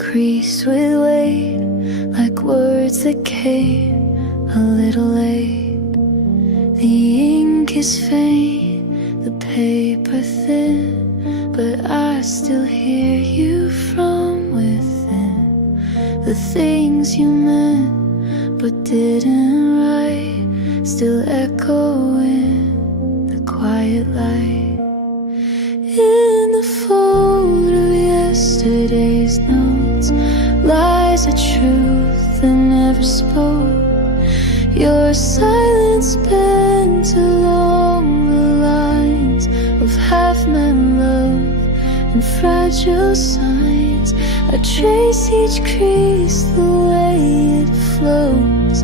creased with weight, like words that came a little late. The ink is faint, the paper thin, but I still hear you from within. The things you meant but didn't write still echo in the quiet light. In the fold of yesterday's notes lies a truth that never spoke. Your silence bent along the lines of half-meant love and fragile signs. I trace each crease the way it flows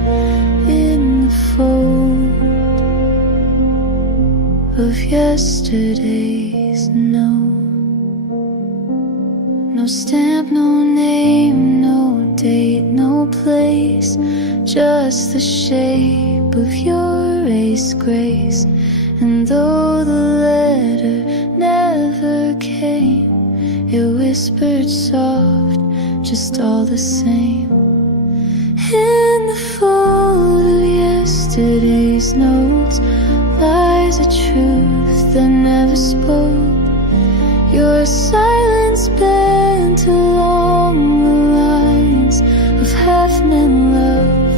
in the fold of yesterday's note. No stamp, no name, no date, no place, just the shape of your race grace. And though the letter never came, it whispered soft, just all the same. In the fold of yesterday's notes lies a truth that never spoke. Your silence bent along the lines of half-meant love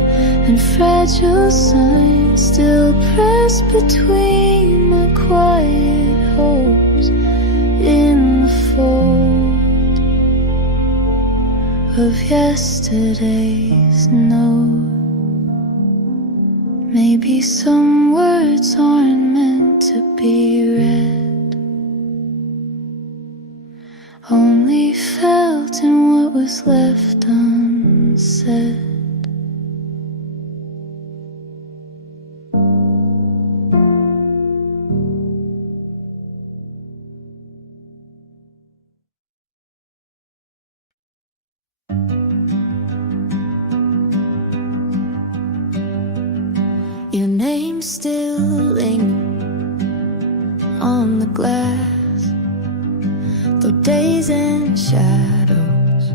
and fragile signs, still pressed between my quiet hopes in the fold of yesterday's note. Maybe some words aren't meant to be read, only felt in what was left unsaid. Your name still lingering on the glass, though days and shadows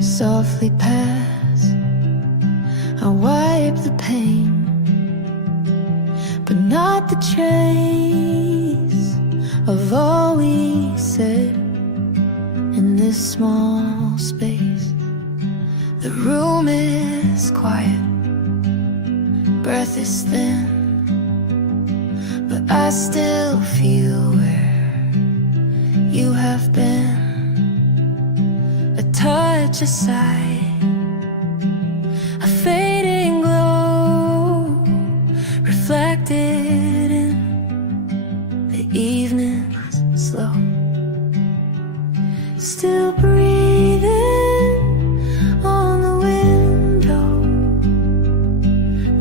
softly pass. I wipe the pain, but not the trace of all we said in this small space. The room is quiet, breath is thin, but I still feel where you have been. A touch, a sight, a fading glow, reflected in the evening's slow. Still breathing on the window,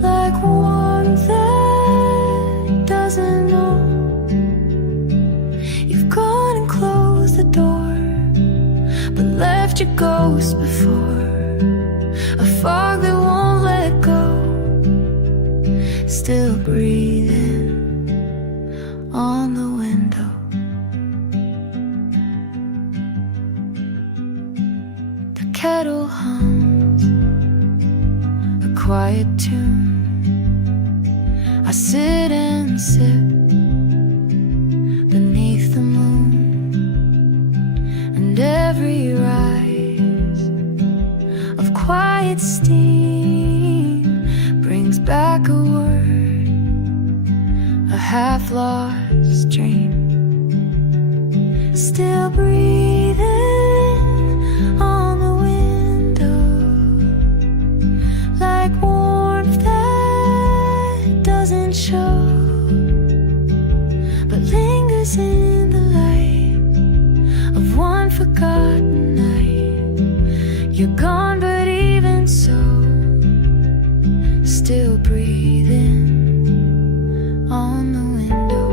like warmth that doesn't know. You've gone and closed the door, but left your ghost before. A fog that won't let go. Still breathing on the window. The kettle hums a quiet tune. I sit and sip beneath the moon, and every rise of quiet steam brings back a word, a half-lost dream. Still breathing on the window, like warmth that doesn't show, but lingers in the light of one forgotten night. You're gone, but even so, still breathing on the window.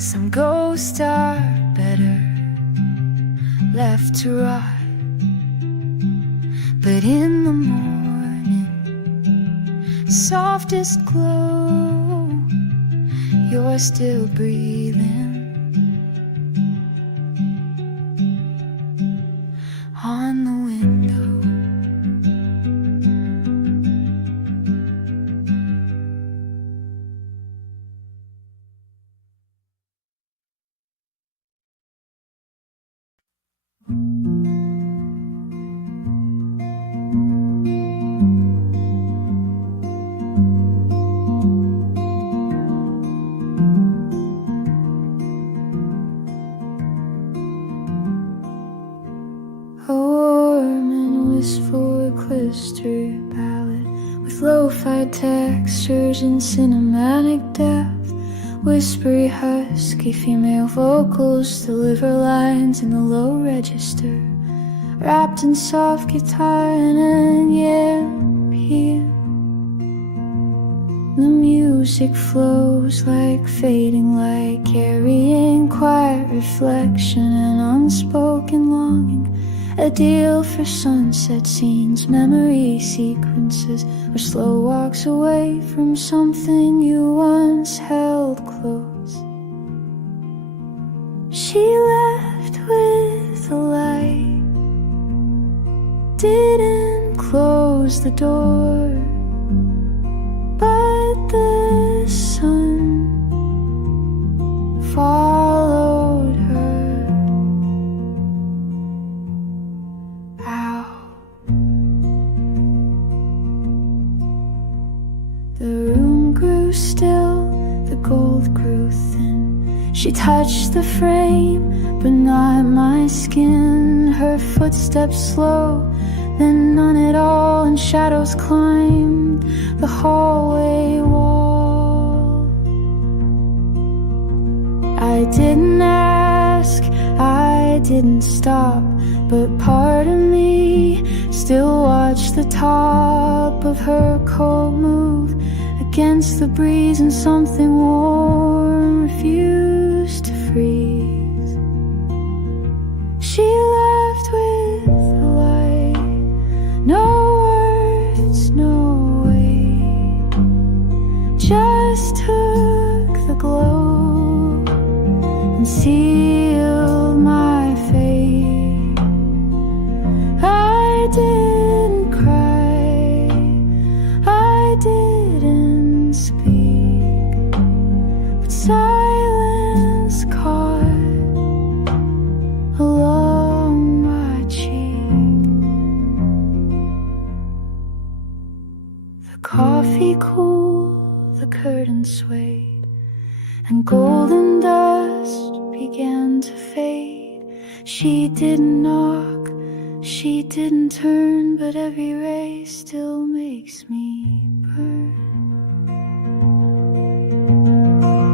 Some ghosts are better left to rot. But in the morning, softest glow, you're still breathing on the window. A warm and wistful eclipse ballad with lo-fi textures and cinematic depth. Whispery, husky female vocals deliver lines in the low register, wrapped in soft guitar and an piano. The music flows like fading light, carrying quiet reflection and unspoken longing. A deal for sunset scenes, memory sequences, or slow walks away from something you once held close. She left with the light, didn't close the door, but the sun followed her out. The room grew still, the gold grew thin. She touched the frame, but not my skin. Her footsteps slow, then none at all, and shadows climbed the hallway wall. I didn't ask, I didn't stop, but part of me still watched the top of her coat move against the breeze, and something warm refused to freeze. She left with the light, no words, no weight, just took the glow and sealed my fate. I didn't cry, I didn't speak, but silence caught along my cheek. The coffee cooled, the curtains swayed, and golden dust began to fade. She didn't knock, she didn't turn, but every ray still makes me burn.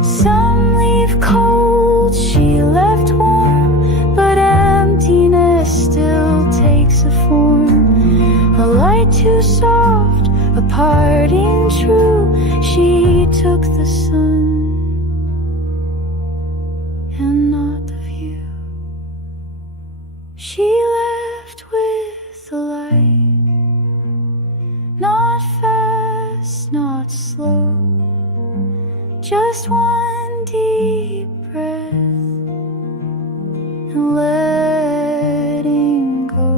Some leave cold, she left warm, but emptiness still takes a form. A light too soft, a parting true. She took the sun and not the view. She left with the light, not fast, not slow, just one deep breath and letting go.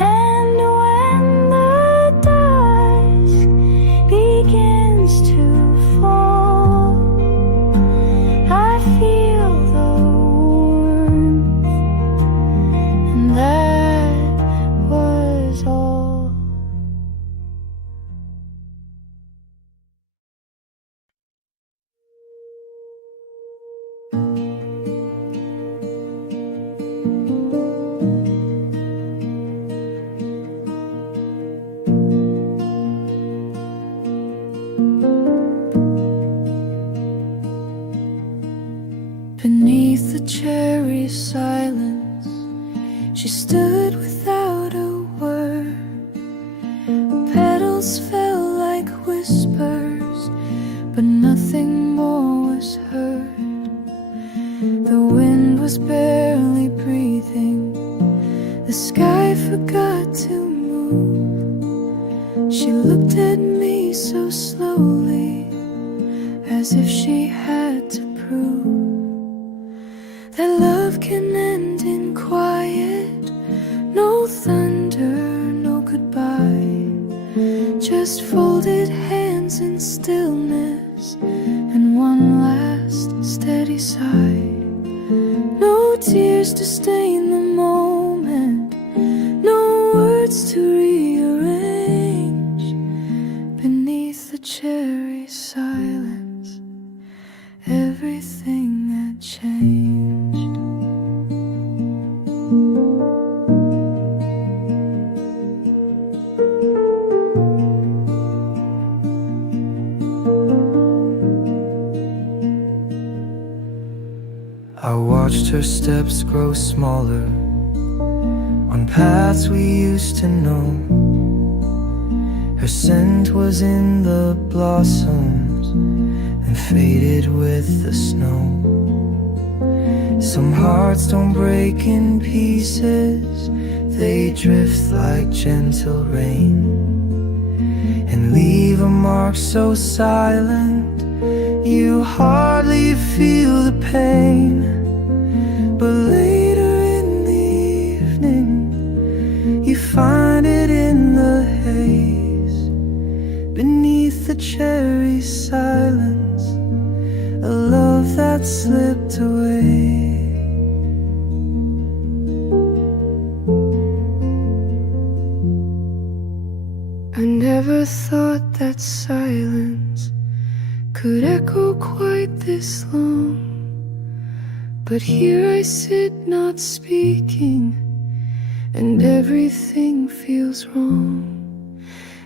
And when the dusk begins to fall, I feel the warmth, and that was all. Beneath the cherry silence, she stood without a word. The petals fell like whispers, but nothing more was was heard. The wind was barely breathing. The sky forgot to move. She looked at me so slowly, as if she had to prove that love can end in quiet. No thunder, no goodbye, just folded hands in stillness and one last steady sigh. No tears to stain the moment, no words to rearrange. Beneath the cherry silence, everything had changed. I watched her steps grow smaller on paths we used to know. Her scent was in the blossoms and faded with the snow. Some hearts don't break in pieces, they drift like gentle rain and leave a mark so silent you hardly feel the pain. But later in the evening, you find it in the haze. Beneath the cherry silence, a love that slipped away. I never thought that silence could echo quite this long. But here I sit not speaking, and everything feels wrong.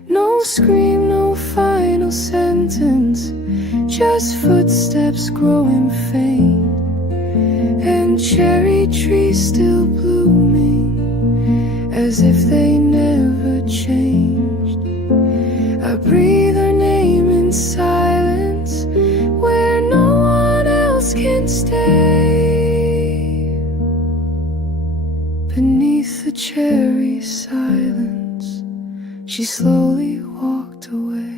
No scream, no final sentence, just footsteps growing faint, and cherry trees still blooming as if they never changed. I breathe her name in silence where no one else can stay. Beneath the cherry silence, she slowly walked away.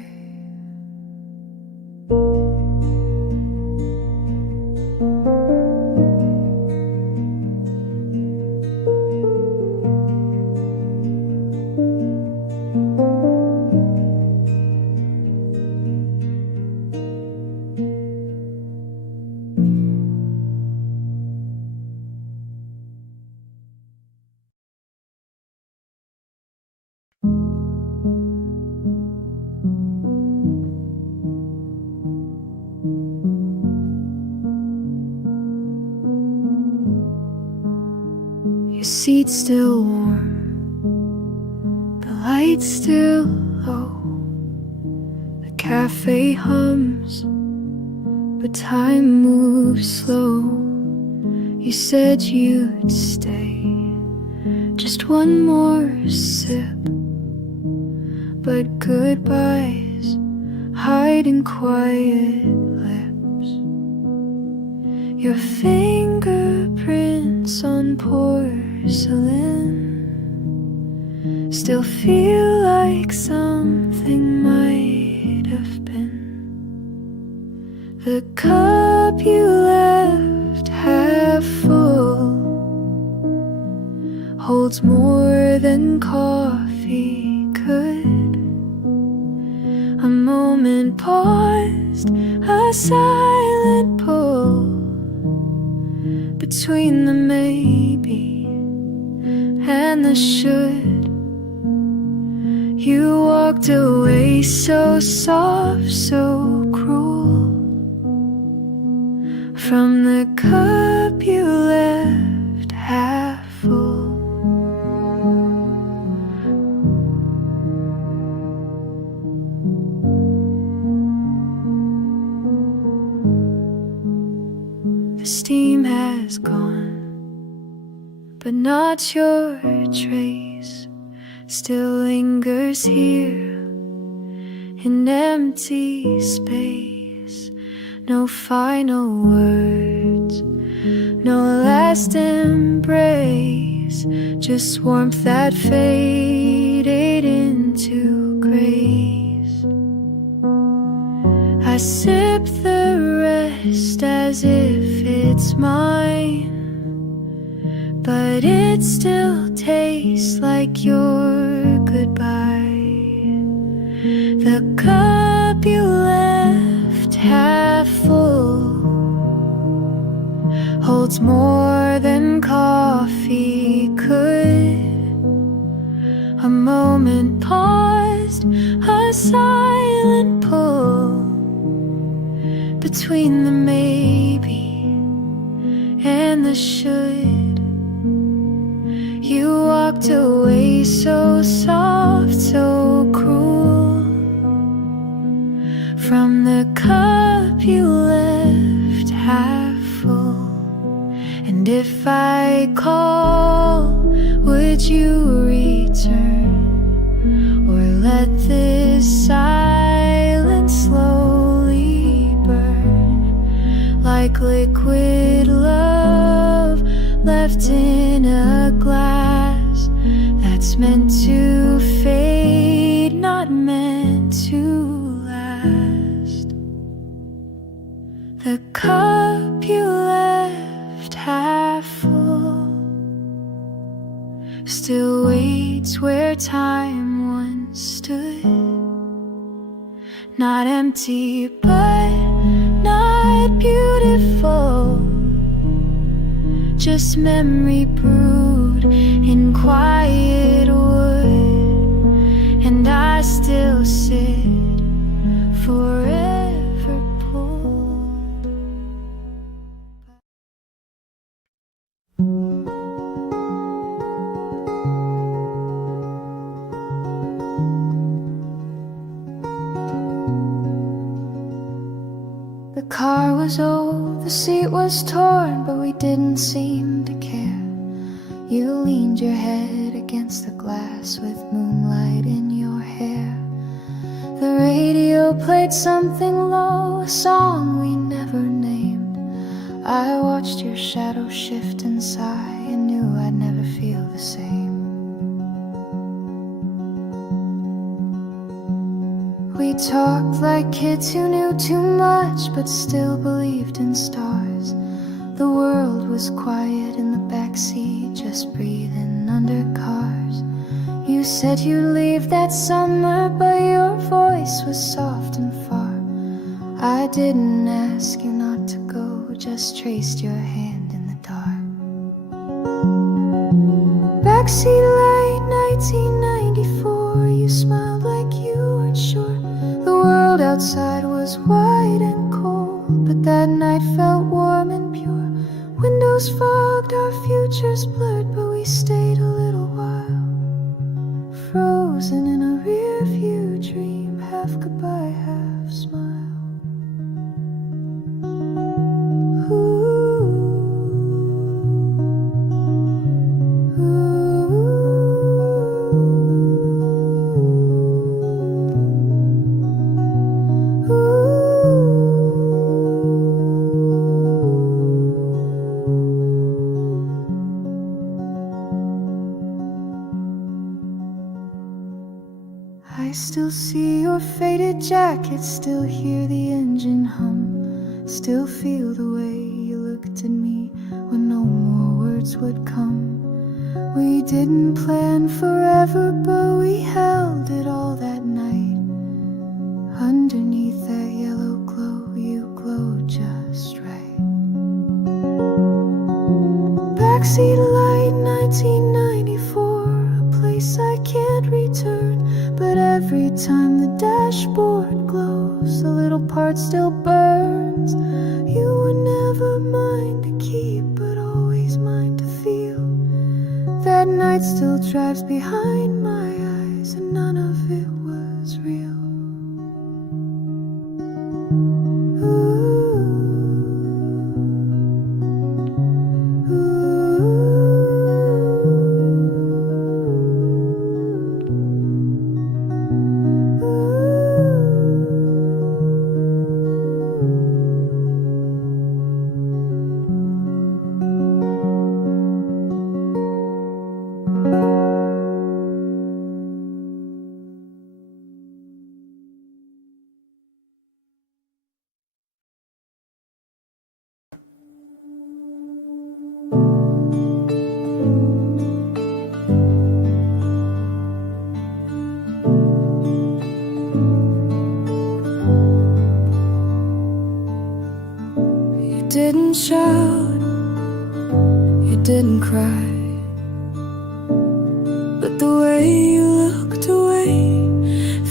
Your seat's still warm, the light's still low, the cafe hums, but time moves slow. You said you'd stay, just one more sip, but goodbyes hide in quiet lips. Your fingerprints on porcelain still feel like something might have been. The cup you left half full holds more than coffee could. A moment paused, a silent pull between the maybe and the should. You walked away so soft, so cruel, from the cup you left half full. The steam has gone, but not your trace. Still lingers here in empty space. no final words, no last embrace, just warmth that faded into grace. I sip the rest as if it's mine, but it still tastes like your goodbye. The cup you left half full holds more than coffee could. A moment paused, a silent pull between the maybe and the should. You walked away so soft, so cruel, from the cup you left half full. And if I call, would you return, or let this silence slowly burn like liquid love left in a glass that's meant to fade, not meant to last? The cup you left half full still waits where time once stood, not empty but not beautiful, just memory brewed in quiet wood. And I still sit forever pulled. The car was old, the seat was torn, but we didn't seem to care. You leaned your head against the glass with moonlight in your hair. The radio played something low, a song we never named. I watched your shadow shift and sigh and knew I'd never feel the same. We talked like kids who knew too much but still believed in stars. The world was quiet in the backseat, just breathing under cars. You said you'd leave that summer, but your voice was soft and far. I didn't ask you not to go, just traced your hand in the dark. Backseat light, 1994. You smiled like you weren't sure. The world outside was wide and cold, but that night felt warm and pure. Windows fogged, our futures blurred, but we stayed a little while, frozen in a rear-view dream, half goodbye, half smile. Ooh, I still see your faded jacket, still hear the engine hum, still feel the way you looked at me when no more words would come. We didn't plan forever, but we held it all that night. Underneath that yellow glow, you glowed just right. Backseat light, 1994, a place I can't return. But every time the dashboard glows, the little part still burns. You were never mine to keep, but always mine to feel. That night still drives behind my eyes, and none of it was real. didn't shout, you didn't cry, but the way you looked away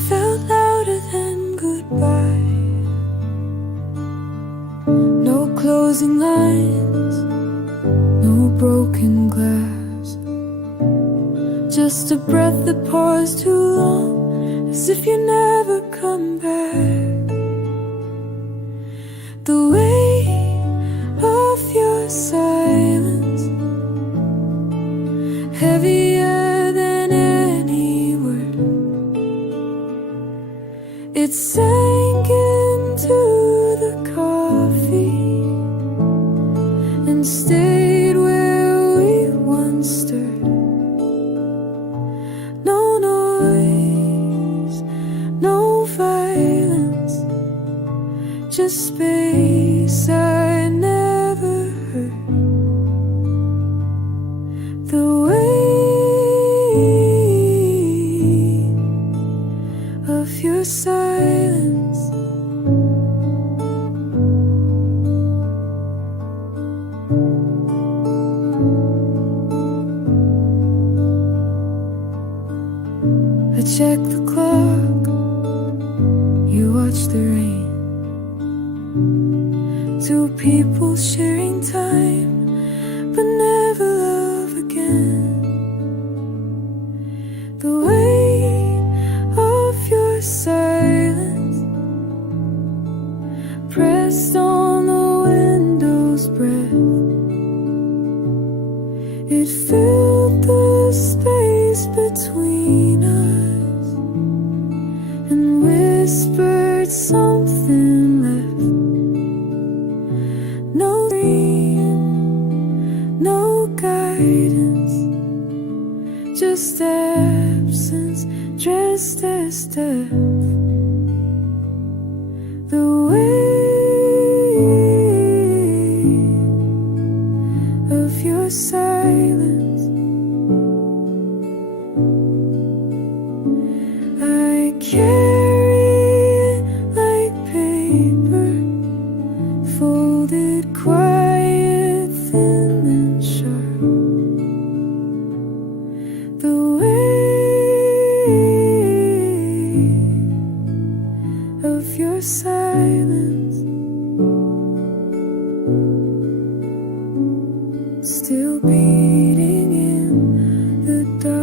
felt louder than goodbye. No closing lines, no broken glass, just a breath that paused too long, as if you never come back. The weight of your silence, heavier than any word, it sank into the coffee and stayed where we once stood. No noise, no violence, just space I never heard. The weight of your silence. I check the clock, you watch the rain. Two people sharing time, but never love again. The weight of your silence pressed on the window's breath. It filled the space between us and whispered something left. No dream, no guidance, just absence dressed as death. The weight of your silence. I carry it like paper, folded quiet, thin and sharp. The weight of your silence, still beating in the dark.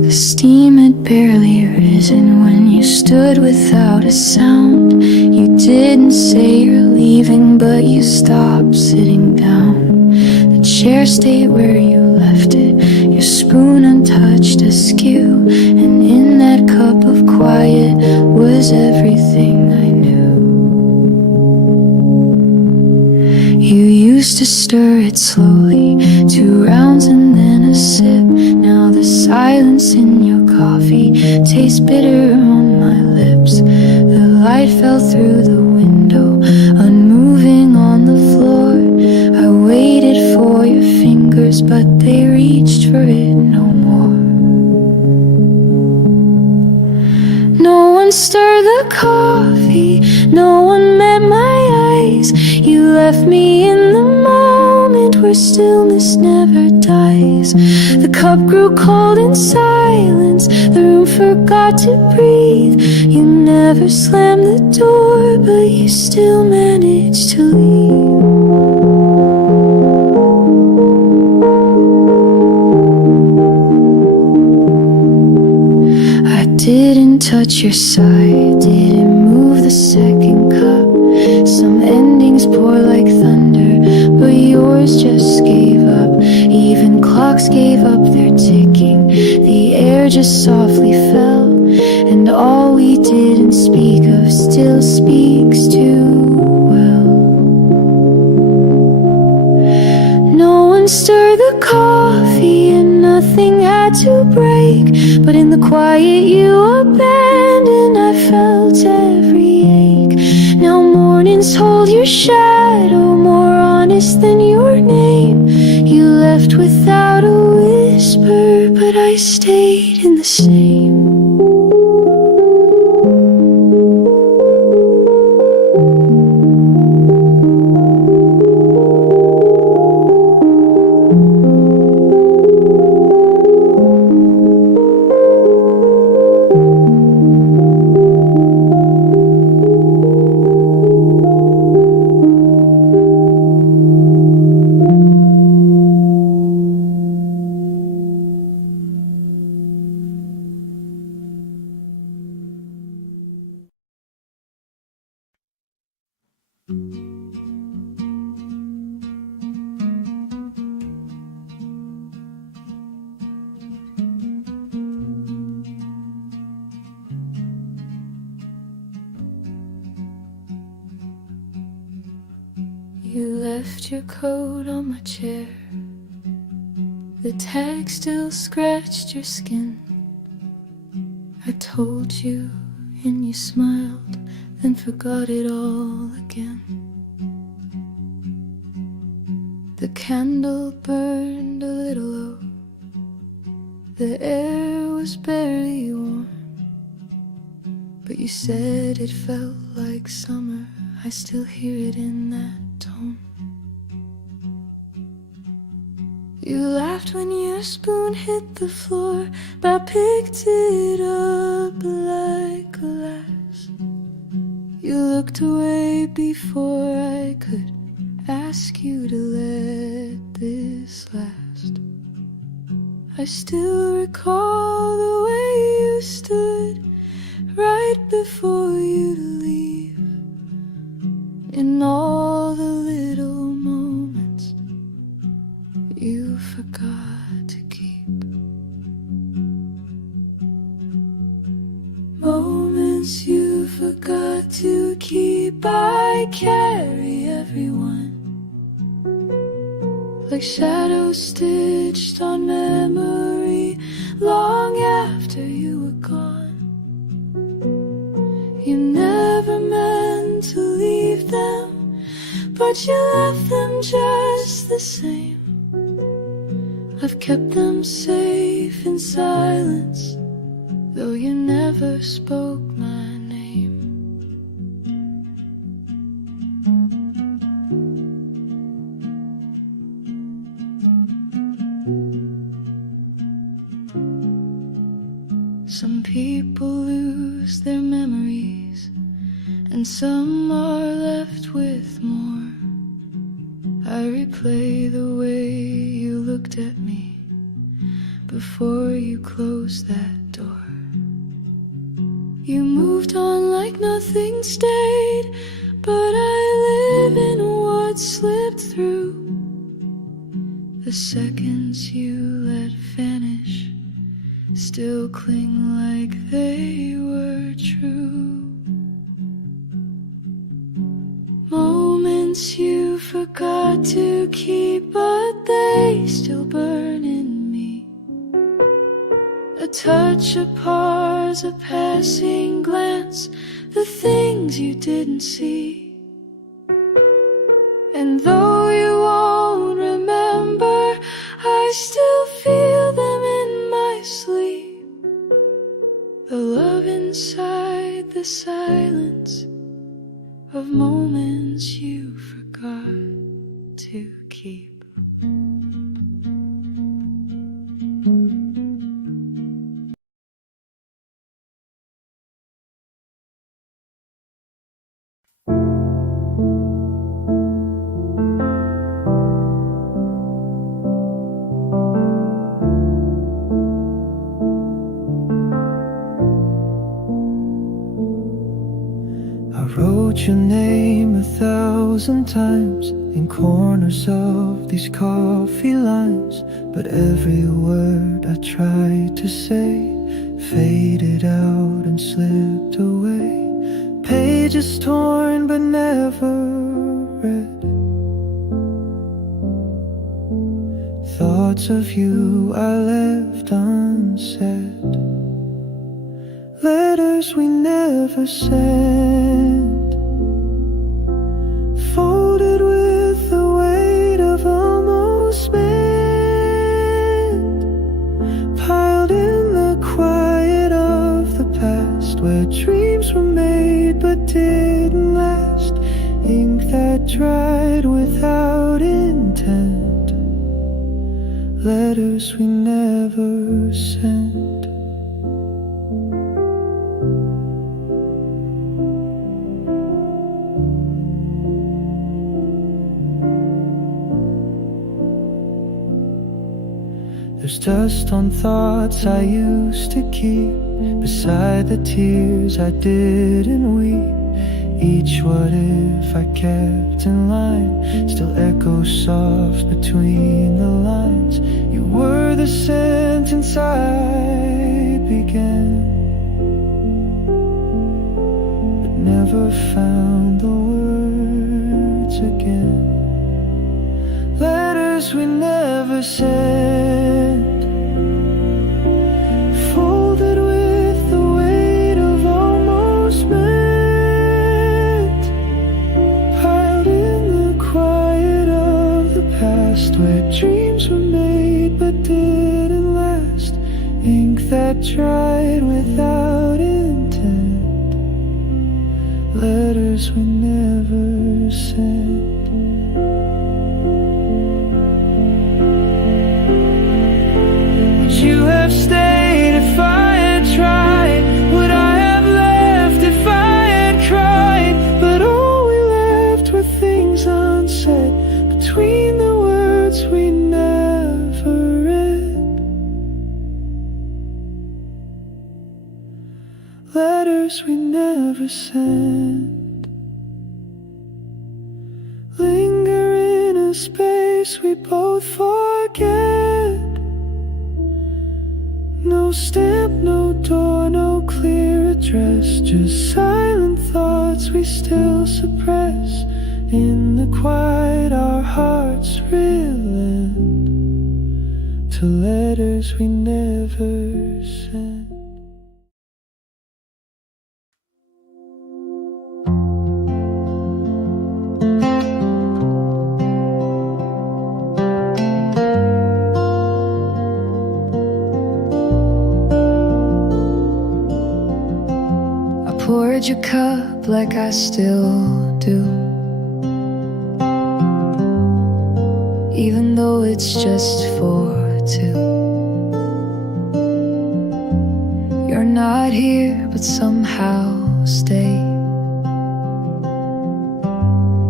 The steam had barely risen when you stood without a sound. You didn't say you're leaving, but you stopped sitting down. The chair stayed where you left it, your spoon untouched askew, and in that cup of quiet was everything I knew. You used to stir it slowly, 2 rounds and then a sip. Now the silence in your coffee tastes bitter on my lips. The light fell through the window, unmoving on the floor. I waited for your fingers, but they reached for it no more. No one stirred the coffee, no one met my eyes. You left me in the moment where stillness never dies. The cup grew cold in silence, the room forgot to breathe. You never slammed the door, but you still managed to leave. I didn't touch your side, didn't move the second cup. Some endings pour like thunder, but yours just gave up. Even clocks gave up their ticking. The air just softly fell, and all we didn't speak of still speaks too well. didn't stir the coffee and nothing had to break. But in the quiet you abandoned, I felt every ache. Now mornings hold your shadow, more honest than your name. You left without a whisper, but I stayed in the same. You left your coat on my chair. The tag still scratched your skin. I told you and you smiled, then forgot it all again. The candle burned a little low. The air was barely warm, but you said it felt like summer. I still hear it in that tone. You laughed when your spoon hit the floor, but I picked it up like a laugh. You looked away before I could ask you to let this last. I still recall the way you stood right before you to leave. In all the little moments you forgot to keep. Moments you forgot to keep. I carry everyone like shadows stitched on memory long after you were gone. You never meant to leave them, but you left them just the same. I've kept them safe in silence, though you never spoke my name. Some people lose their memories, and some are left with more. I replay the way you looked at me before you closed that door. You moved on like nothing stayed, but I live in what slipped through. The seconds you let vanish still cling like they were true. Moments you forgot to keep, but they still burn in me. A touch, a pause, a passing glance, the things you didn't see. And though you won't remember, I still feel them in my sleep. The love inside the silence of moments you forgot to keep. Wrote your name 1,000 times in corners of these coffee lines, but every word I tried to say faded out and slipped away. Pages torn but never read. parts of you I left unsaid, letters we never sent, folded with the weight of almost meant, piled in the quiet of the past, where dreams were made but didn't last, ink that dried without intent, letters we never sent. There's dust on thoughts I used to keep beside the tears I didn't weep. Each what if I kept in line still echoes soft between the lines. You were the sentence I began, but never found the words again. Letters we never sent, folded with the weight of almost meant, piled in the quiet of the past, where dreams were made but didn't last, ink that dried without intent, letters we never sent. You have stayed if I had tried. Would I have left if I had cried? But all we left were things unsaid between the words we never read, letters we never sent, linger in a space we both forget. No stamp, no door, no clear address, just silent thoughts we still suppress. In the quiet our hearts relent to letters we never sent. Poured your cup like I still do, even though it's just for two. You're not here but somehow stay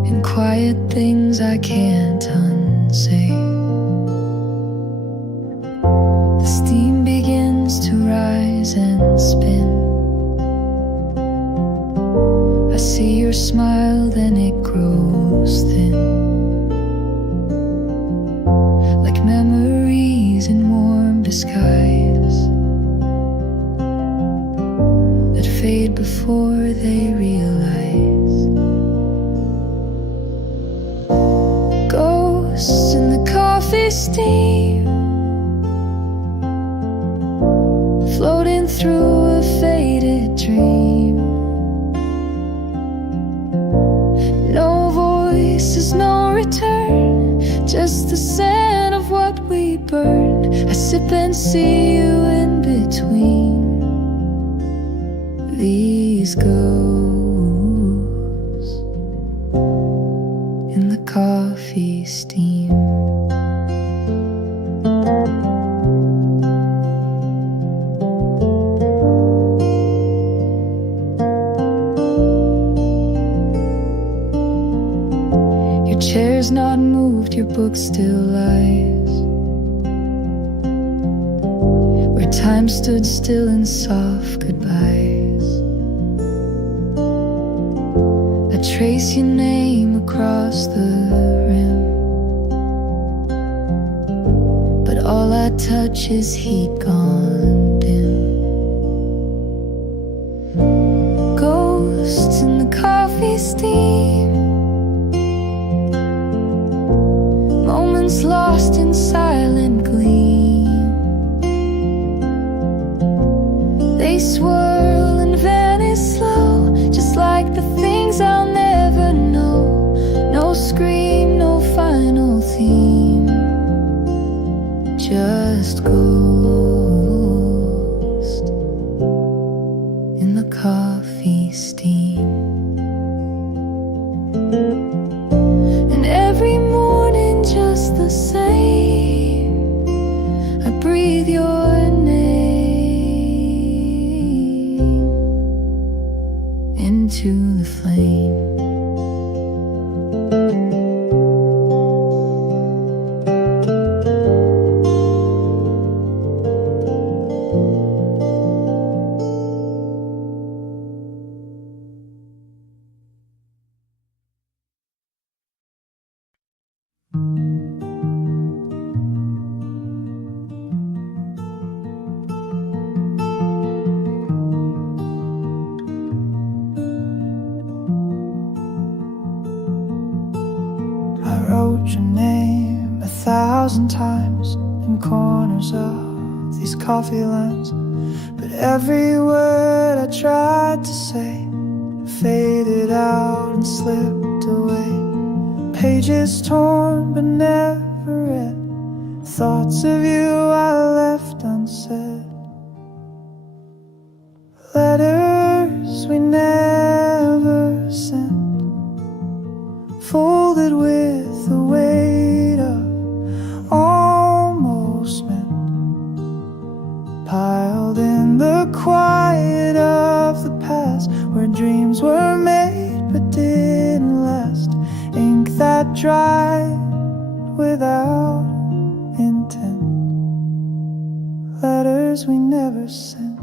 in quiet things I can't unsay. The steam begins to rise and spin. I see your smile, then it grows thin, like memories in warm disguise that fade before they realize. Ghosts in the coffee steam, floating through a faded dream. No voices, no return, just the scent of what we burned. I sip and see you in between these ghosts in the coffee steam. Chair's not moved, your book still lies where time stood still in soft goodbyes. I trace your name across the rim, but all I touch is heat gone dim. Ghosts in the coffee steam, moments lost in silent gleam. just ghost in the coffee steam. And every morning just the same, I breathe your name into the flame. Wrote your name 1,000 times in corners of these coffee lands, but every word I tried to say faded out and slipped away. Pages torn but never read, thoughts of you I left unsaid. Letters we never sent, folded with the weight of almost meant, piled in the quiet of the past, where dreams were made but didn't last. Ink that dried without intent, letters we never sent.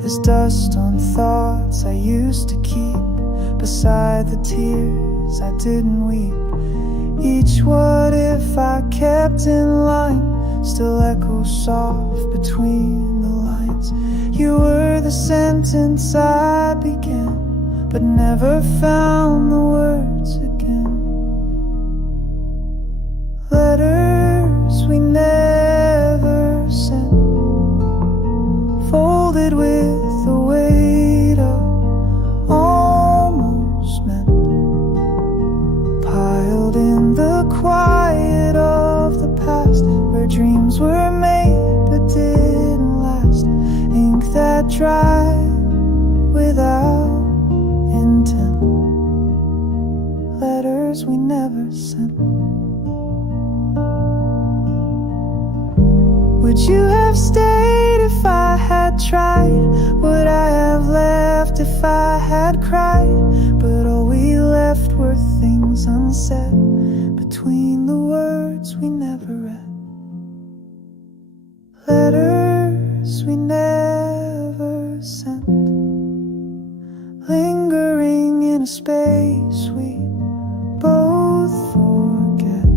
There's dust on thoughts I used to keep beside the tears I didn't weep. Each what if I kept in line still echoes soft between the lines. You were the sentence I began, but never found the words again. Letters we never sent, folded with the weight of almost meant, piled in the quiet of the past, where dreams were made but didn't last. Ink that dried without intent, letters we never sent. Would you have stayed if I had tried? Would I have left if I had cried? But all we left were things unsaid between the words we never read. Letters we never sent, lingering in a space we both forget.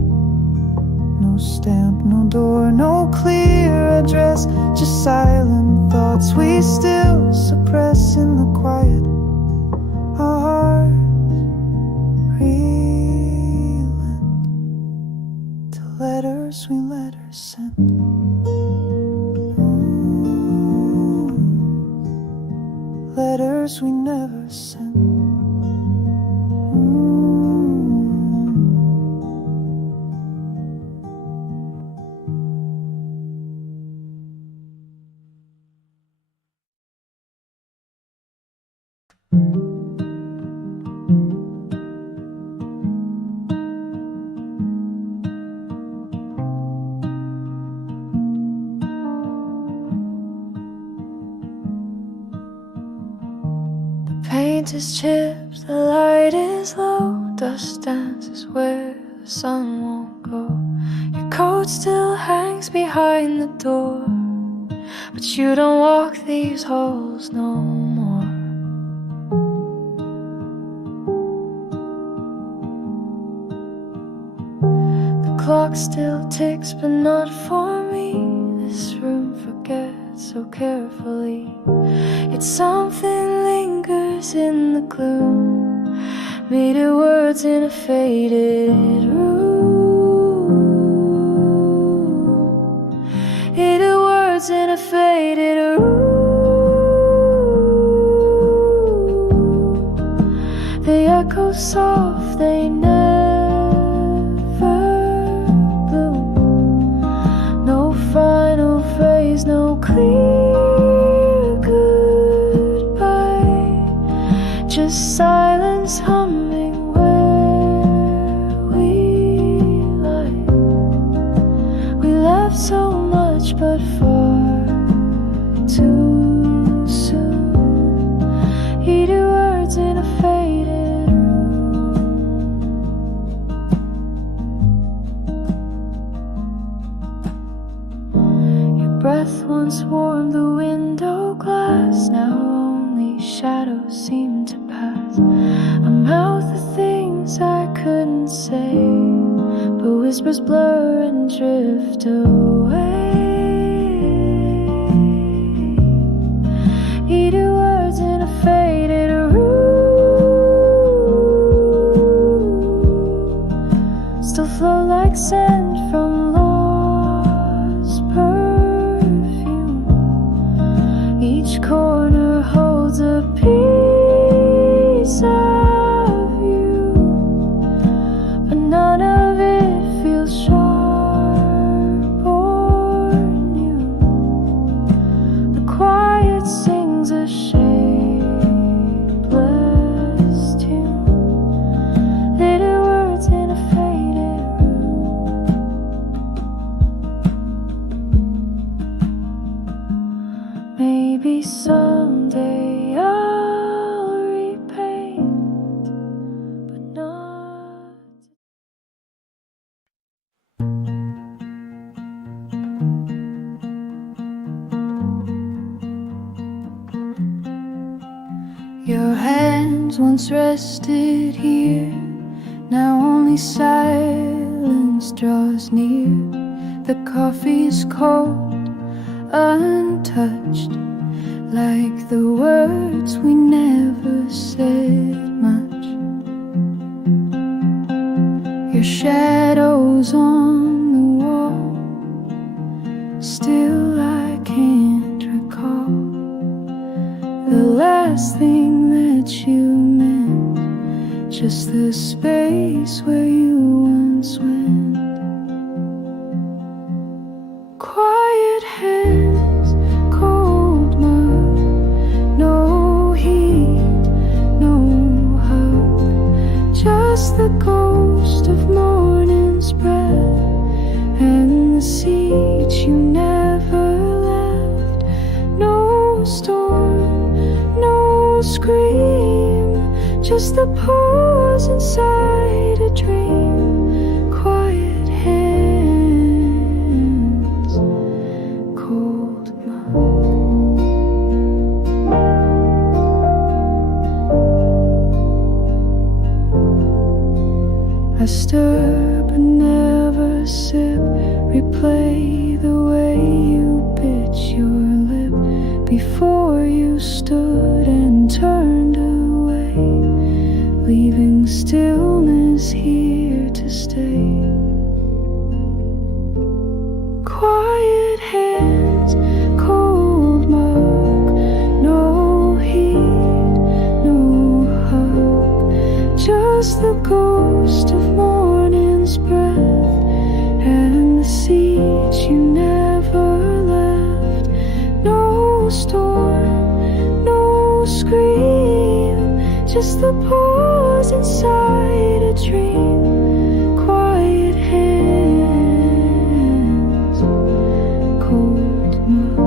No stamp, no door, no clear address, just silent thoughts we still suppress in the quiet. Our hearts relent to letters we never sent. Letters we never sent. Paint is chipped, the light is low, dust dances where the sun won't go. Your coat still hangs behind the door, but you don't walk these halls no more. The clock still ticks, but not for me. This room forgets so carefully, yet something lingers in the gloom, made of words in a faded room, hidden words in a faded room. They echo soft, they never clear goodbye. Just silence humming where we lie. We laugh so much but far too soon. Hear the words in a faded room. Your breath once warmed the window glass, now only shadows seem to pass. I mouth the things I couldn't say, but whispers blur and drift away. Hear the words in a faded room. Still flow like sand from lost perfume. Each corner holds a piece of you, but none of it feels sharp or new. The quiet sings a shapeless tune. Little words in a faded room. Maybe someday I'll repaint, but not. Your hands once rested here, now only silence draws near. The coffee's cold, untouched, like the words we never said much. Your shadows on the wall, still I can't recall the last thing that you meant, just the space where you once went. Quiet hands, cold mug, no heat, no hug, just the ghost of morning's breath and the seat you never left. No storm, no scream, just the pause inside a dream. Quiet hands, cold mug. I stir but never sip, replay the way you bit your lip before you stood and turned away, leaving stillness here to stay. Quiet hands, cold mug, no heat, no hug, just the ghost of morning's breath and the seat you never left. No storm, no scream, just the pause inside a dream. Quiet hands, cold mug.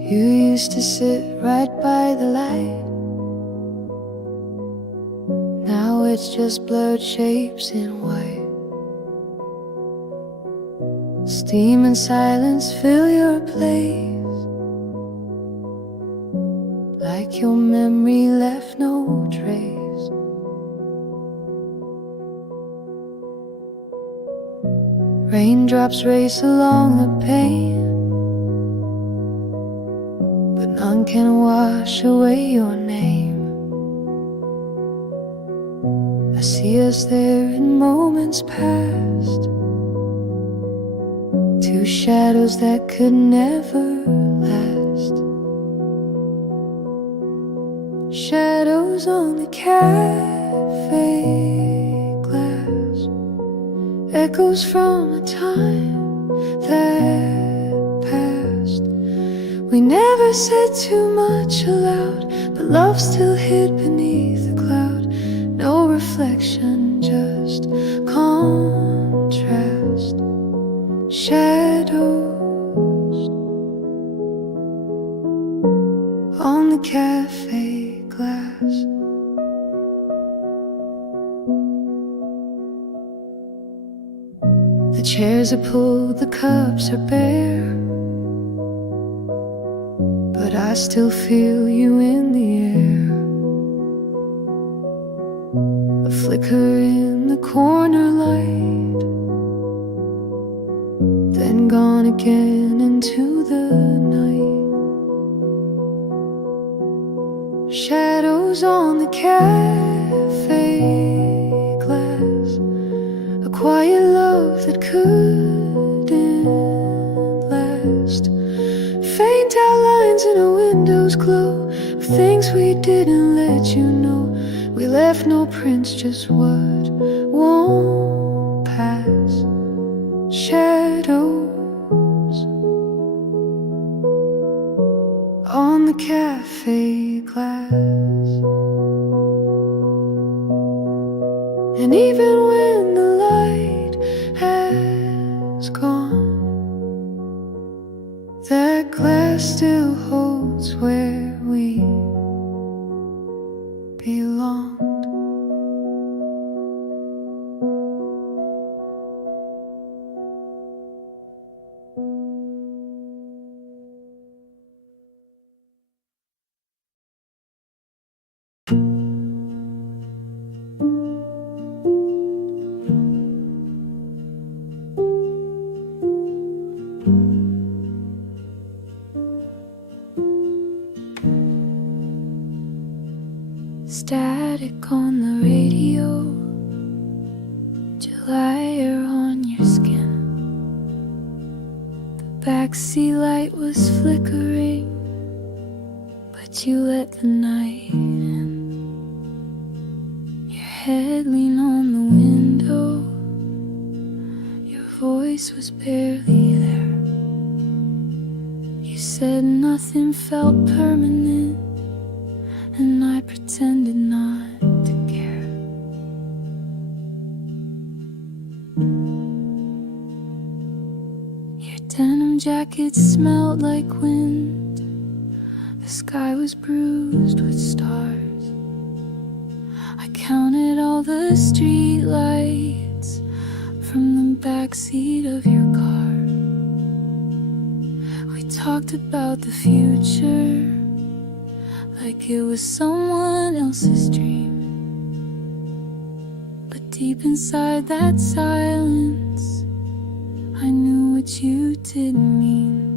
You used to sit right by the light, it's just blurred shapes in white. Steam and silence fill your place, like your memory left no trace. Raindrops race along the pane, but none can wash away your name. I see us there in moments past, two shadows that could never last. Shadows on the cafe glass, echoes from a time that passed. We never said too much aloud, but love still hid beneath the cloud. No reflection, just contrast. Shadows on the cafe glass. The chairs are pulled, the cups are bare, but I still feel you in the air. A flicker in the corner light, then gone again into the night. Shadows on the cafe glass, a quiet love that couldn't last. Faint outlines in a window's glow of things we didn't let you know. We left no prints, just what won't pass. Shadows on the cafe glass. And even when the light has gone, that glass still holds where we belonged. Static on the radio, July air on your skin. The backseat light was flickering, but you let the night in. Your head leaned on the window, your voice was barely there. You said nothing felt permanent, and I pretended not to care. Your denim jacket smelled like wind, the sky was bruised with stars. I counted all the street lights from the backseat of your car. We talked about the future like it was someone else's dream. But deep inside that silence, I knew what you didn't mean.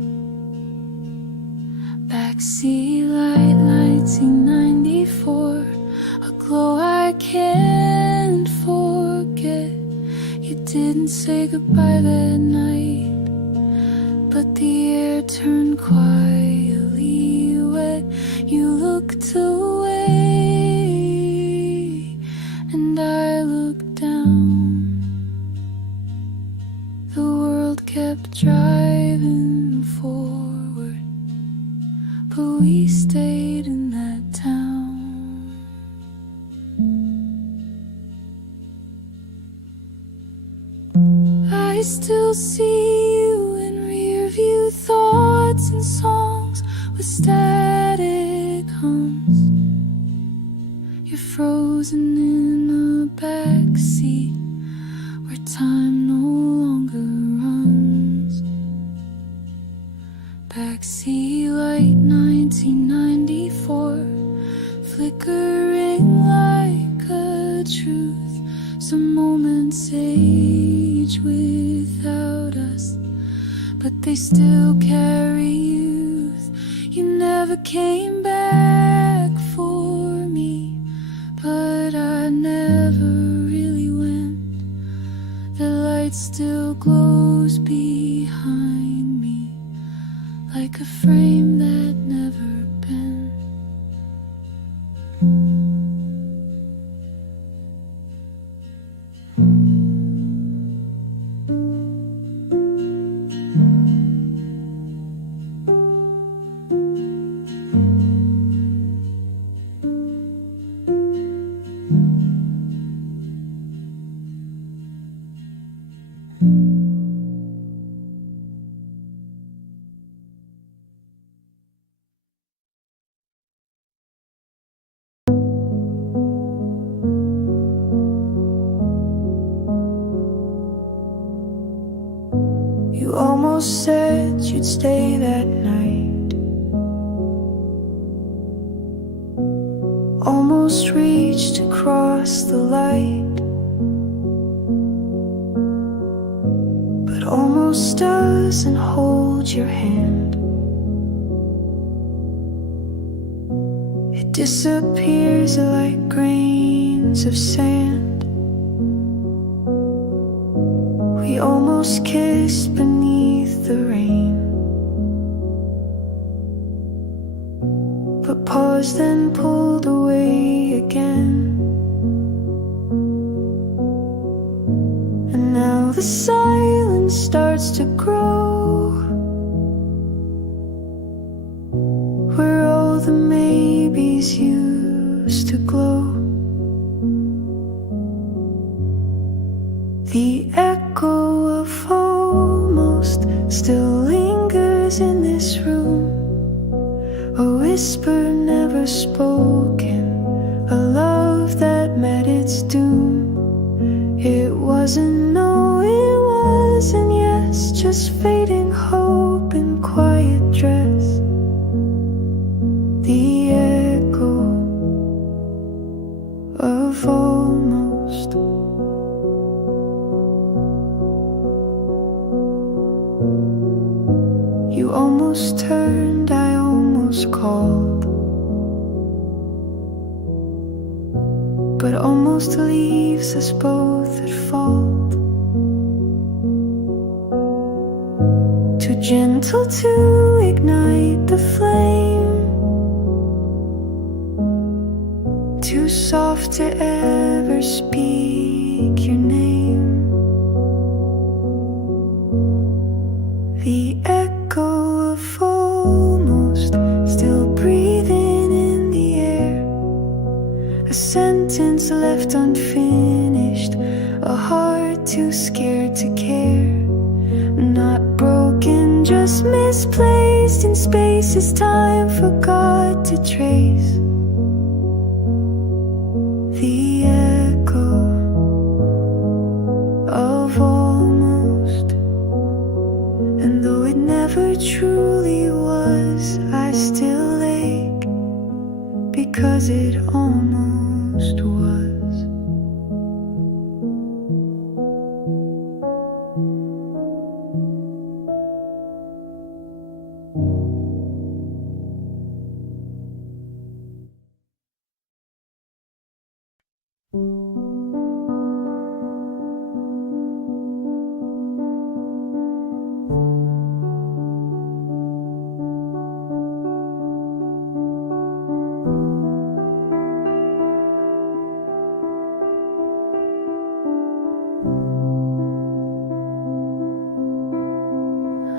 Backseat light, 1994, a glow I can't forget. You didn't say goodbye that night, but the air turned quietly wet. You looked away, and I looked down. The world kept driving forward, but we stayed in that town. I still see you in rear view, thoughts and songs with static hums. You're frozen in a but they still carry youth. You never came back for me, but I never really went. The light still glows behind me, like a frame that never bent. You almost said you'd stay that night, almost reached across the light, but almost doesn't hold your hand. It disappears like grains of sand. We almost kissed beneath the rain, but paused and pulled away again. And now the silence starts to grow, where all the maybes used to glow. The echo of almost still lingers in this room, a whisper never spoken, a love that met its doom. It wasn't no, it wasn't yes, just fading hope in quiet dress. The echo of almost. You almost turned, I almost called, but almost leaves us both at fault. Too gentle to ignite the flame, too soft to ever speak your name. The echo of almost still breathing in the air, a sentence left unfinished, a heart too scared to care. Not broken, just misplaced in spaces time forgot to trace. The echo of almost. And though it never truly was, I still ache because it almost was.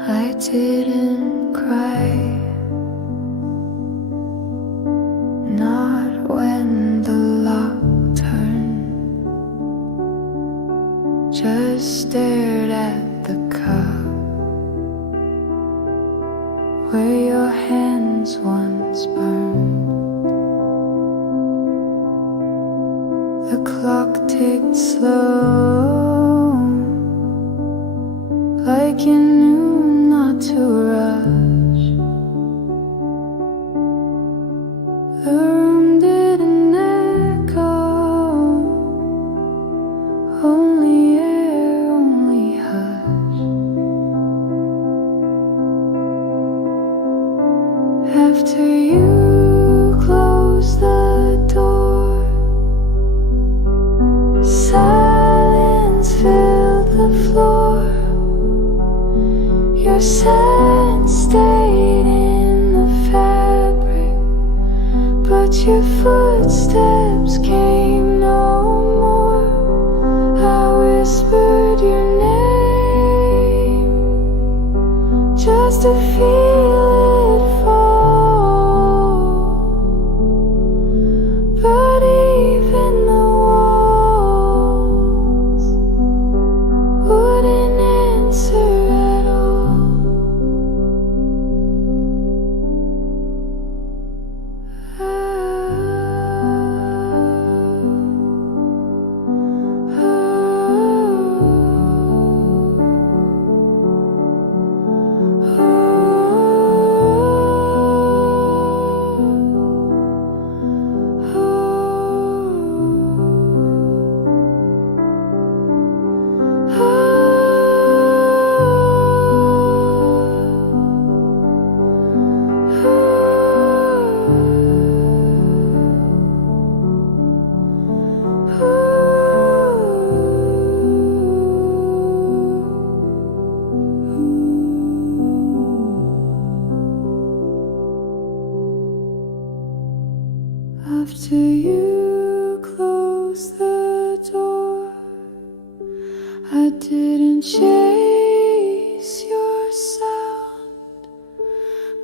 I didn't cry, not when the lock turned, just stared at the cup where your hands once burned. The clock ticked slow, like you knew not to rush. The room didn't echo, only air, only hush. After you close the door, silence filled the floor. Your scent stayed in the fabric, but your footsteps came no more. I whispered your name just to feel it fall, but even the walls wouldn't answer at all. After you close the door, I didn't chase your sound,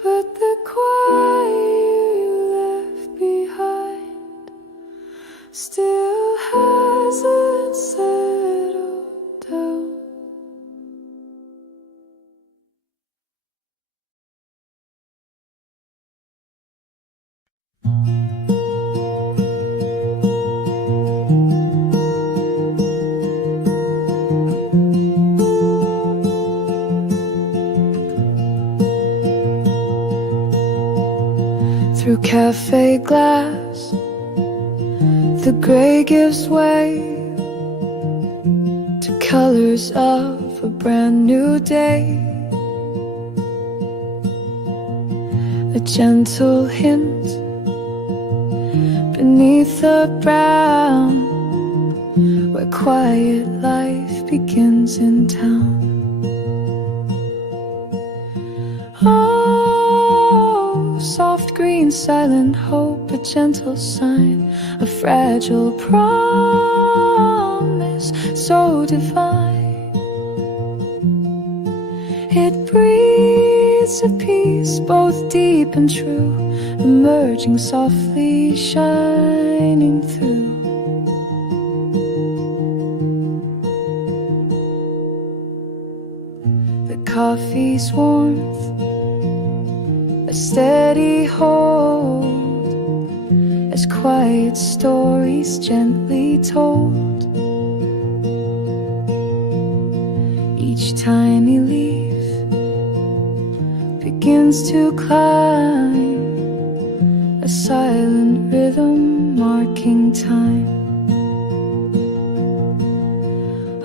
but the quiet you left behind still hasn't settled down. Through cafe glass, the gray gives way to colors of a brand new day. A gentle hint beneath the brown, where quiet life begins in town. Oh, soft green, silent hope, a gentle sign, a fragile promise, so divine. It breathes a peace both deep and true, emerging softly, shining through. The coffee's warmth, a steady hold, as quiet stories gently told. Each tiny leaf begins to climb, a silent rhythm marking time.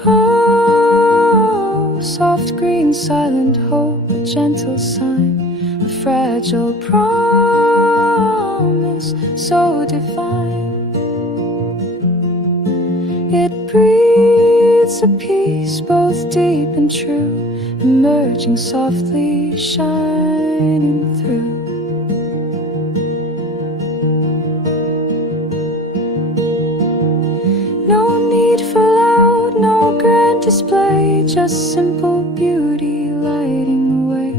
Oh, soft green, silent hope, a gentle sign, a fragile promise, so divine. It breathes a peace both deep and true, emerging softly, shining through. No need for loud, no grand display, just simple beauty lighting the way.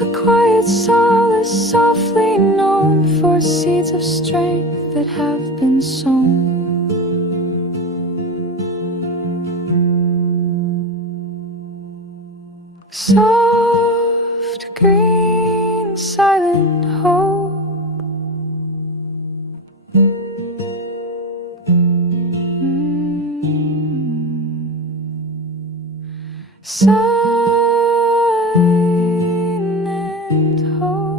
A quiet solace, softly known for seeds of strength that have been sown. Soft green, silent hope. Silent hope.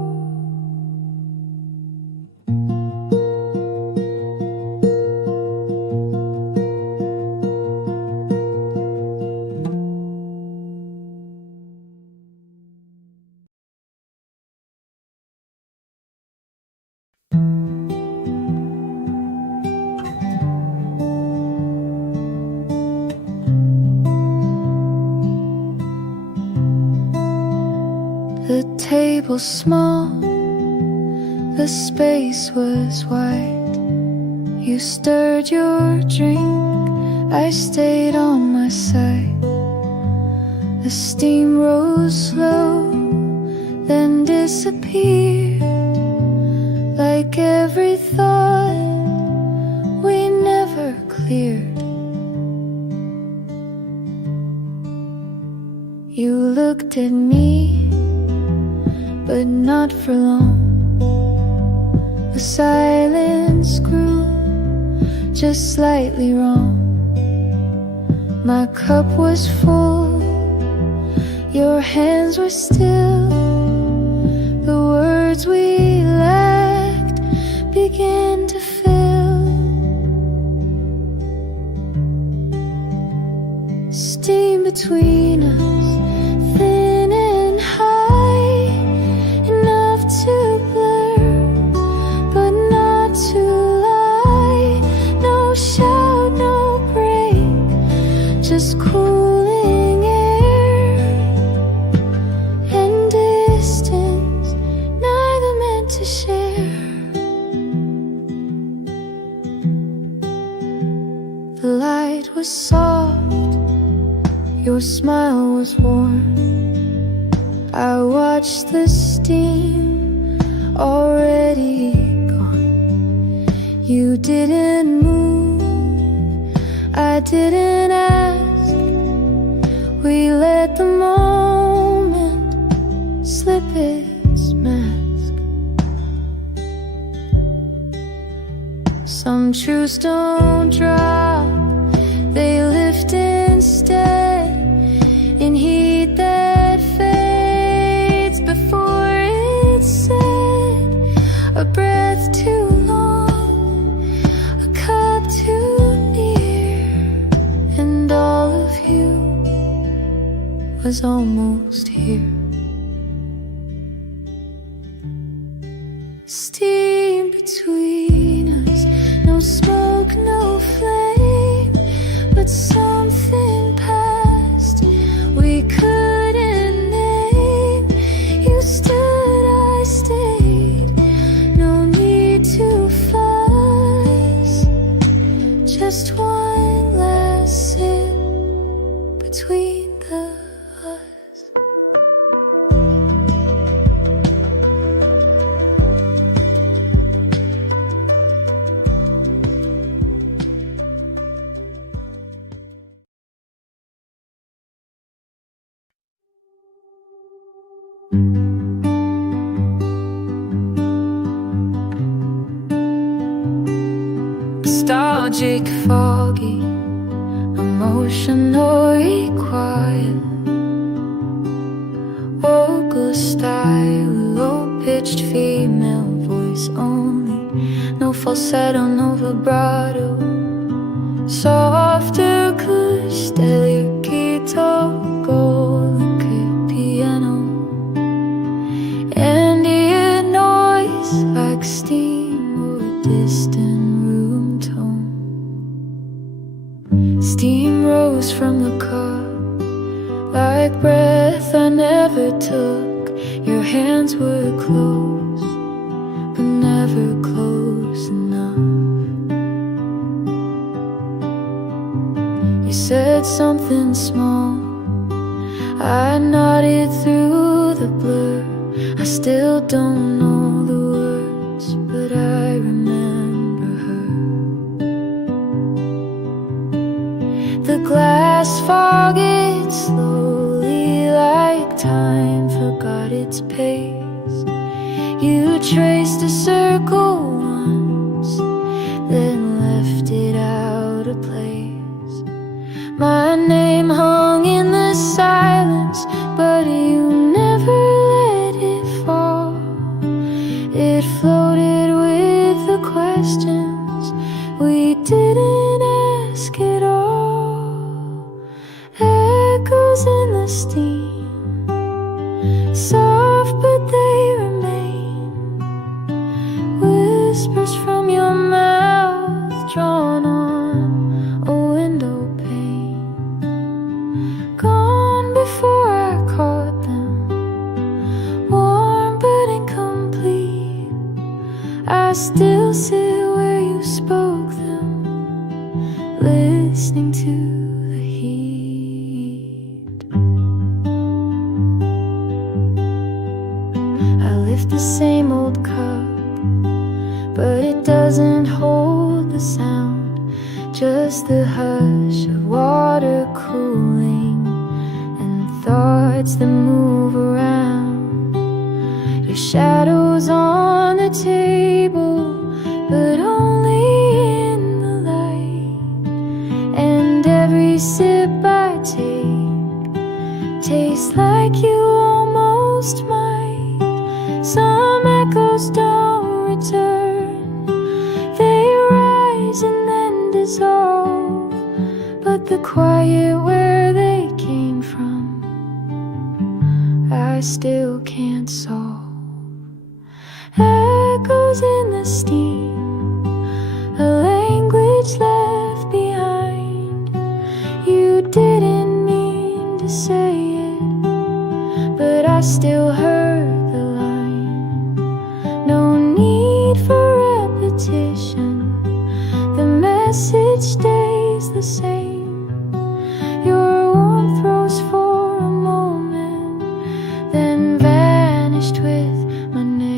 table small, the space was wide. You stirred your drink, I stayed on my side. The steam rose slow, then disappeared, like every thought we never cleared. You looked at me, but not for long. The silence grew just slightly wrong. My cup was full, your hands were still. The words we lacked began to fill. Steam between us, thin and high, enough to blur, but not to lie. No shout, no break, just cooling air and distance, neither meant to share. The light was soft, your smile was warm. I watched the steam already gone. You didn't move, I didn't ask. We let the moment slip its mask. Some truths don't drop, they lift instead, in heat that fades before it's said. A breath too long, a cup too near, and all of you was almost here. Steam between us, no smoke, no flame, but something passed we couldn't name. You stood, I stayed, no need to fuss, just one last sip between the us. Nostalgic, foggy, emotionally quiet. Vocal style, low-pitched female voice only. No falsetto, no vibrato. Soft acoustic, guitar, golden key, piano. Ambient noise like steam or a distant room tone. Steam rose from the cup like breath I never took. Your hands were close, but never close enough. You said something small, I nodded through the blur. I still don't know the words, but I remember her. The glass fogged slowly like time forgot its pace. You traced a circle once, then left it out of place. My name hung in the silence, but you never let it fall. It floated with the questions we didn't ask at all. Echoes in the steam, soft but they remain. Whispers from your mouth drawn on a window pane. Gone before I caught them, warm listening to the heat. I lift the same old cup, but it doesn't hold the sound, just the hush of water cooling and thoughts that move around. Your shadow's on the table, but only in the light. And every sip I take tastes like you almost might. Some echoes don't return, they rise and then dissolve, but the quiet where they came from, I still can't solve. Echoes in the steam, a language left behind. You didn't mean to say it, but I still heard the line. No need for repetition, the message stays the same. Your warmth rose for a moment, then vanished with my name.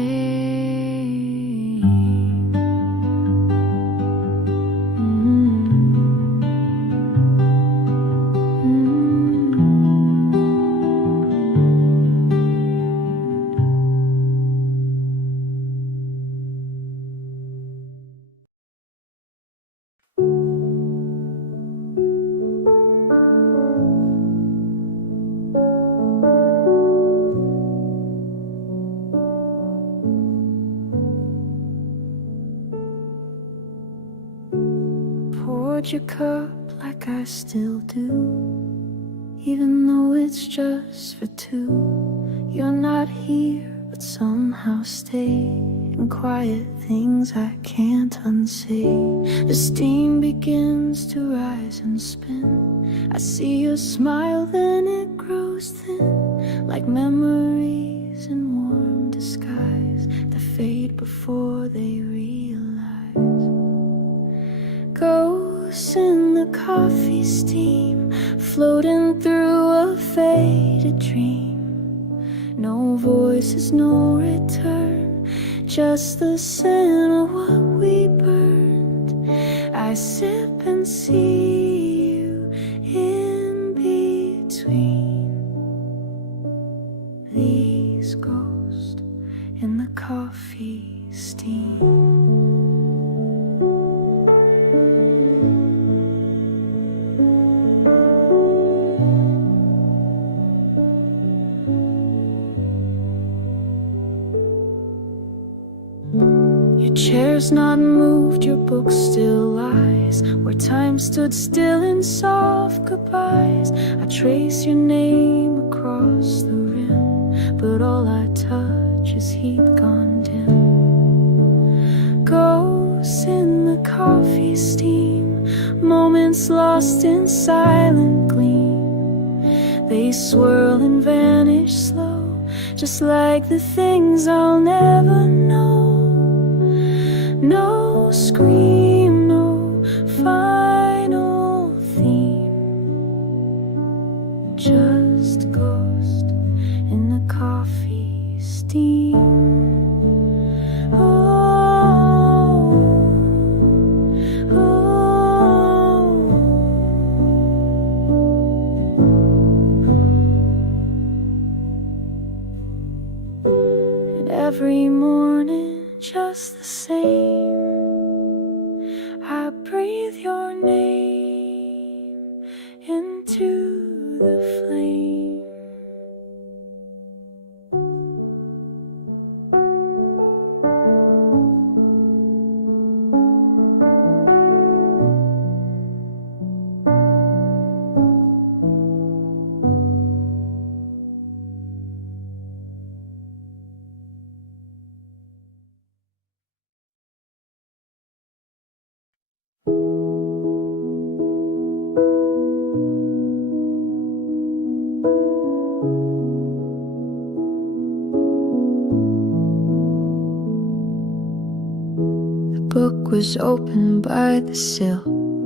Poured your cup like I still do, even though it's just for two. You're not here, but somehow stay in quiet things I can't unsay. The steam begins to rise and spin. I see your smile, then it grows thin, like memories in warm disguise that fade before they realize. Ghosts in the coffee steam, floating through a faded dream. No voices, no return, just the scent of what we burned. I sip and see you in between these ghosts in the coffee steam. Your chair's not moved, your book still lies where time stood still in soft goodbyes. I trace your name across the rim, but all I touch is heat gone dim. Ghosts in the coffee steam, moments lost in silent gleam. They swirl and vanish slow, just like the things I'll never know. No scream, no final theme, just ghost in the coffee steam. Oh, oh. And every morning just the same, I breathe your name into the flame. The book was open by the sill,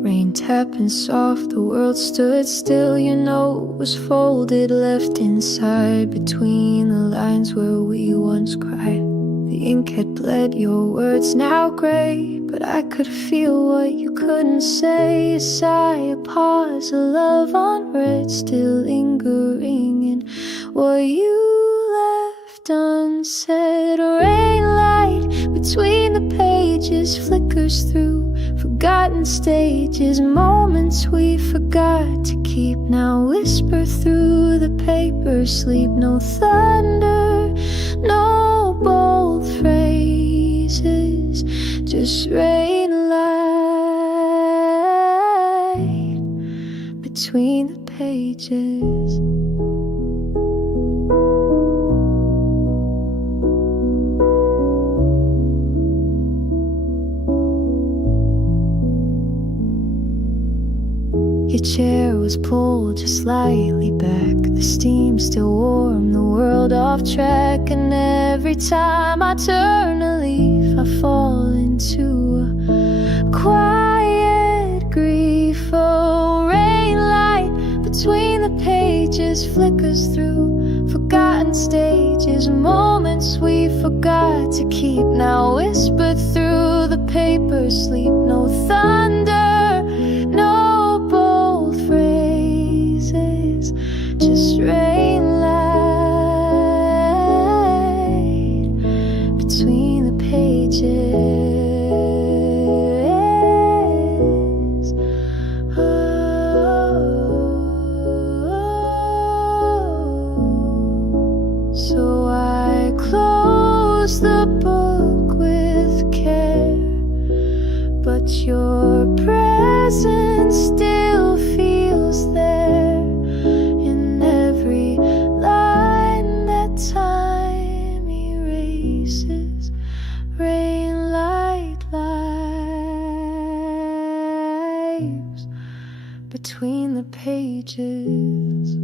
Rain tapping soft, the world stood still. Your note was folded, left inside between the lines where we once cried. The ink had bled, your words now gray, but I could feel what you couldn't say. A sigh, a pause, a love unread, still lingering in what you left unsaid. A rain light between the pages flickers through forgotten stages, moments we forgot to keep now whisper through the paper. Sleep, no thunder, no bold phrases, just rain light between the pages. Your chair was pulled just slightly back, the steam still warm, the world off track. And every time I turn to leave, I fall into a quiet grief. Oh, rain light between the pages flickers through forgotten stages, moments we forgot to keep now whispered through the paper. Sleep, no thunder, no phrases, just rain light between the pages. Oh, so I close the book with care, but your presence still feels there in every line that time erases. Rain light lives between the pages.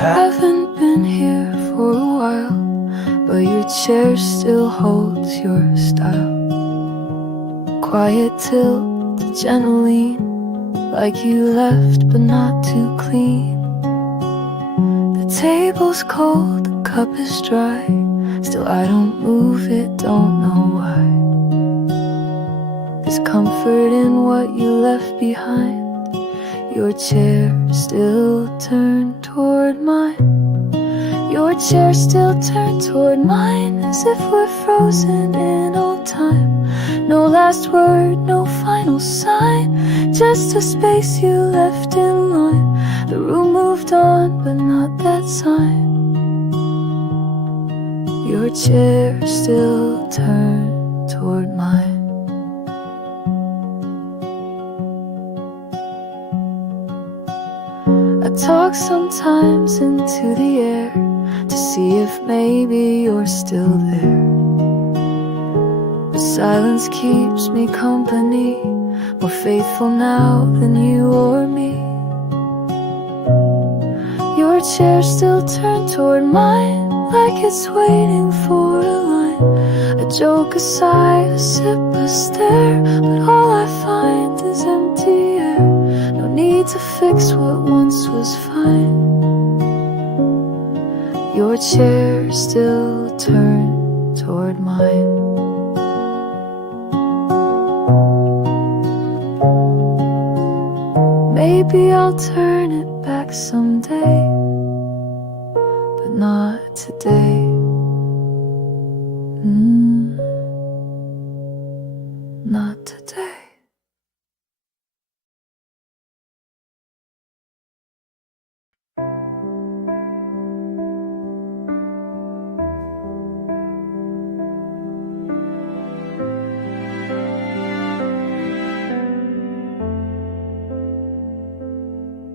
Haven't been here for a while, but your chair still holds your style. Quiet tilt, a gentle lean, like you left but not too clean. The table's cold, the cup is dry, still I don't move it, don't know why. There's comfort in what you left behind. Your chair still turned toward mine. Your chair still turned toward mine, as if we're frozen in old time. No last word, no final sign, just a space you left in line. The room moved on, but not that sign. Your chair still turned toward mine. I talk sometimes into the air to see if maybe you're still there. But silence keeps me company, more faithful now than you or me. Your chair still turned toward mine, like it's waiting for a line. A joke, a sigh, a sip, a stare, but all I find is empty air. No need to fix what once was fine. Your chair still turned toward mine. Maybe I'll turn it back someday, but not today. Not today.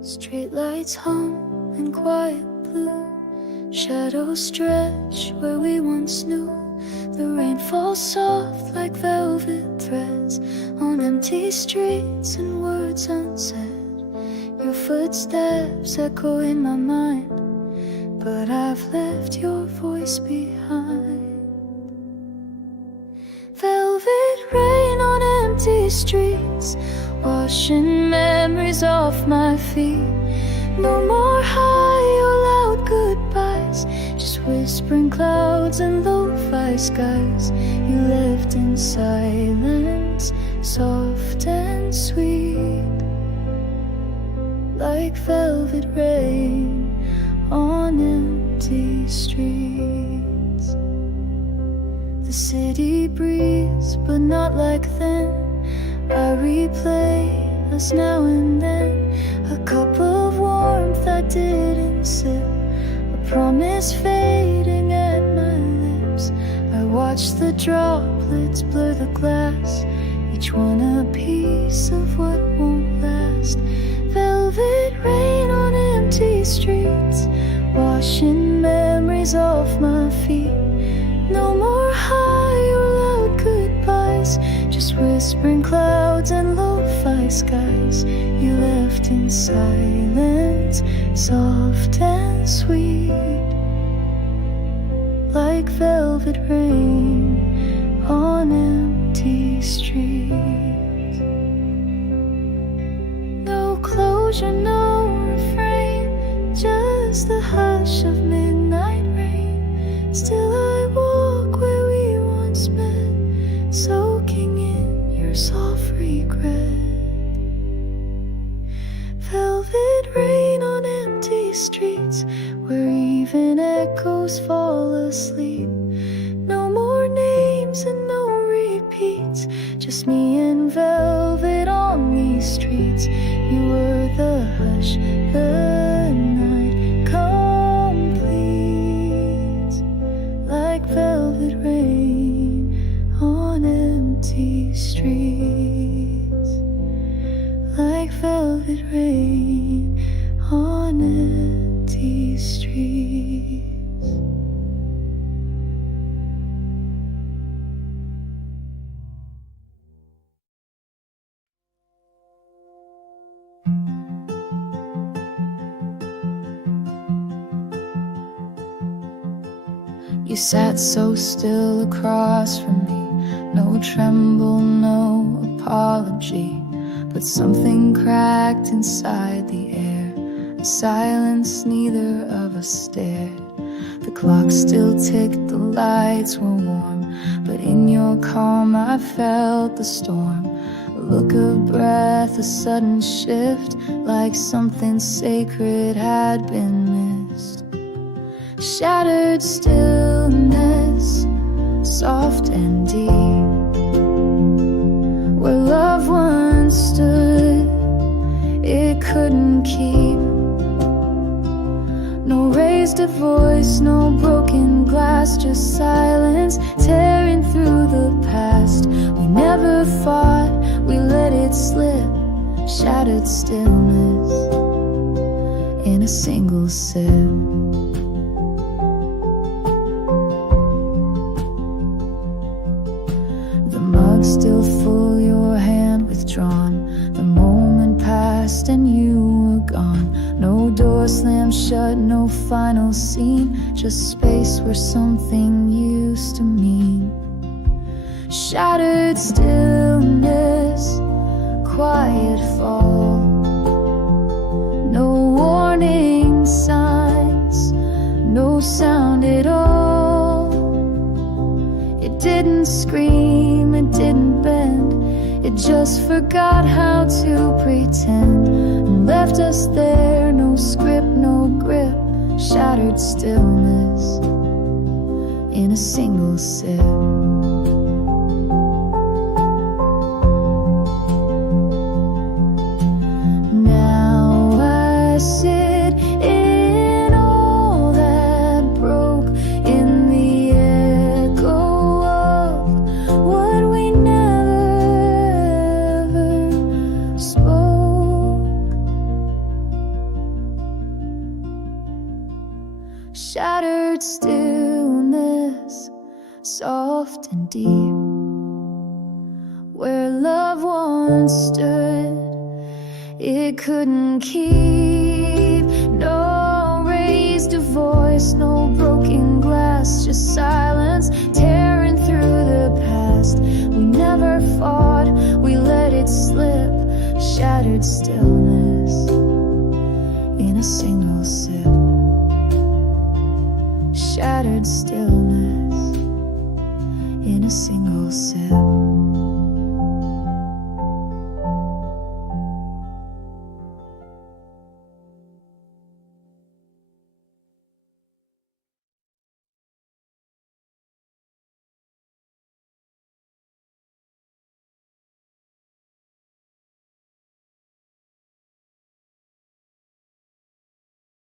Streetlights hum in quiet blue. Shadows stretch where we once knew. The rain falls soft like velvet threads on empty streets and words unsaid. Your footsteps echo in my mind, but I've left your voice behind. Velvet rain on empty streets, washing memories off my feet. No more high or loud goodbyes, just whispering clouds and lo-fi skies. You left in silence, soft and sweet, like velvet rain on empty streets. The city breathes, but not like then. I replay us now and then, a cup of warmth I didn't sip, a promise fading at my lips. I watch the droplets blur the glass, each one a piece of what won't last. Velvet rain on empty streets, washing memories off my feet. No more high or loud goodbyes, just whispering clouds and lo-fi skies. You left in silence, soft and sweet, like velvet rain on empty streets. No closure, no refrain, just the hush of midnight rain. Still I walk where we once met, soaking in your soft regret. Velvet rain on empty streets, where even echoes fall asleep. No more names and no repeats, just me and velvet on these streets. You were the hush the night completes, like velvet rain on empty streets, like velvet rain on empty streets. You sat so still across from me, no tremble, no apology, but something cracked inside the air, a silence neither of us stared. The clock still ticked, the lights were warm, but in your calm I felt the storm. A look of breath, a sudden shift, like something sacred had been missed. Shattered stillness, soft and deep, where love once stood, it couldn't keep. No raised a voice, no broken glass, just silence tearing through the past. We never fought, we let it slip. Shattered stillness in a single sip. The mug still full, your hand withdrawn. The moment passed and you were gone. No door slammed shut, no final scene, just space where something used to mean. Shattered stillness, quiet fall, no warning signs, no sound at all. It didn't scream, it didn't bend, it just forgot how to pretend, and left us there, no script, no grip. Shattered stillness in a single sip. Now I sit in all that broke, in the echo of what we never ever spoke. Shattered stillness, soft and deep, where love once stood, it couldn't keep. No raised a voice, no broken glass, just silence tearing through the past. We never fought, we let it slip. Shattered stillness in a single sip. Shattered stillness in a single sip.